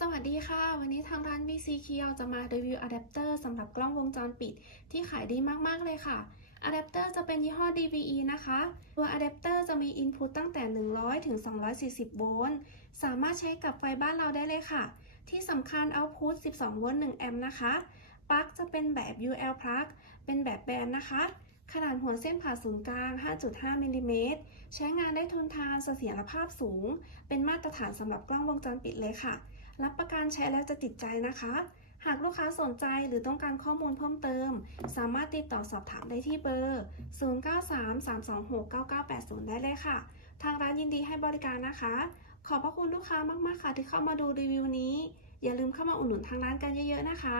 สวัสดีค่ะ วันนี้ทางร้าน BC k i จะมารีวิวอะแดปเตอร์สำหรับกล้องวงจรปิด ที่ขายดีมาก ๆ เลยค่ะอะแดปเตอร์จะเป็นยี่ห้อ DVE นะคะ ตัวอะแดปเตอร์จะมีอินพุตตั้งแต่ 100 ถึง 240 โวลต์สามารถใช้กับไฟบ้านเราได้เลยค่ะ ที่สำคัญเอาพุต12 โวลต์ 1 แอมป์นะคะปลั๊กจะเป็นแบบ UL plug เป็นแบบแบนนะคะ ขนาดหัวเส้นผ่าศูนย์กลาง 5.5มิลลิเมตร ใช้งานได้ทนทานเสถียรภาพสูง เป็นมาตรฐานสำหรับกล้องวงจรปิดเลยค่ะ รับประกันใช้แล้วจะติดใจนะคะ หากลูกค้าสนใจหรือต้องการข้อมูลเพิ่มเติม สามารถติดต่อสอบถามได้ที่เบอร์ 0933269980 ได้เลยค่ะ ทางร้านยินดีให้บริการนะคะ ขอบพระคุณลูกค้ามากๆค่ะที่เข้ามาดูรีวิวนี้ อย่าลืมเข้ามาอุดหนุนทางร้านกันเยอะๆนะคะ